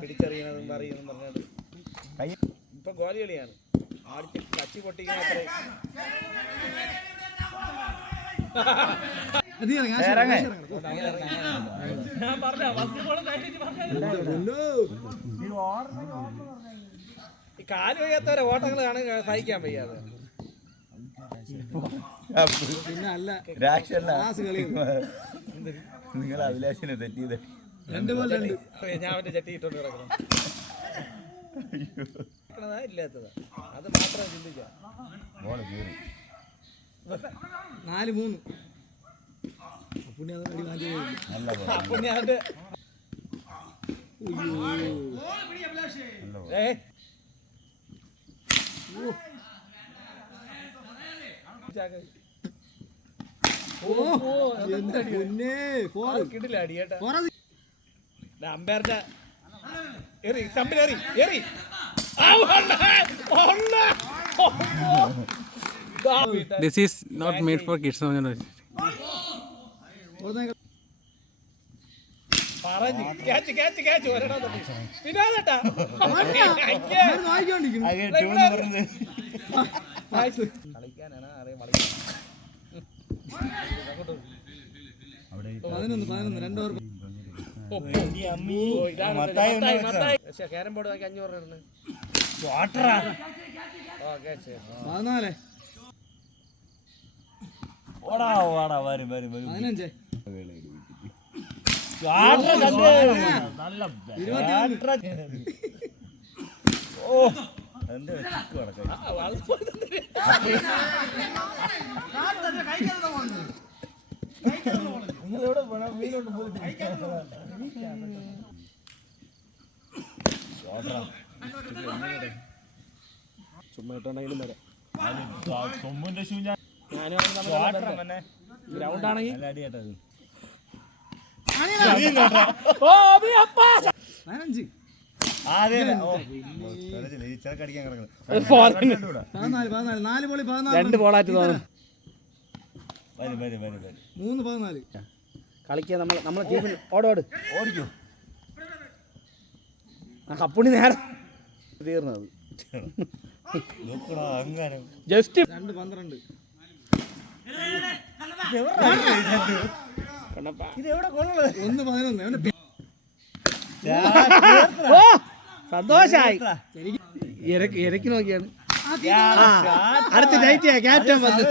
പിടിച്ചറിയണതും പറയുന്നതും പറഞ്ഞത് ഇപ്പൊ ഗോലി കളിയാണ് ആടിച്ച് കച്ചി പൊട്ടിക്കുന്ന ഈ കാല് വയ്യാത്തവരെ ഓട്ടങ്ങൾ കാണാൻ സഹിക്കാൻ വയ്യാതെ പിന്നെ അല്ല നിങ്ങൾ അഭിലാഷിനെ തെറ്റിയത് ഞാൻ അവന്റെ ചട്ടി ഇട്ടോണ്ട് കിടക്കണം ഇല്ലാത്തതാ അത് മാത്രം ചിന്തിക്കാം 4-3 പുണ്യാന്റെ കിട്ടില്ല അടിയേട്ടാ അമ്പയറിന്റെ എറി തമ്പിലേറി എറി This is not made for kids. പറഞ്ഞു ക്യാച്ച് ക്യാച്ച് ക്യാച്ച് ഒരെണ്ണം പിന്നാലെട്ടാ കളിക്കാനാണ് അറിയാം 11 ക്യാരം ബോർഡ് 500 14 ചുമ്മാ ഇട്ടുണ്ടെങ്കിലും വരാം ഗ്രൗണ്ട് ആണെങ്കിൽ കളിക്കുക നമ്മളെ ടീമിൽ ഓടിക്കോ കപ്പുണി നേരം തീർന്നത് ജസ്റ്റ് 2-12 സന്തോഷായി ഇരക്കി നോക്കിയാണ് അടുത്ത നൈറ്റ് ക്യാപ്റ്റൻ വന്ന്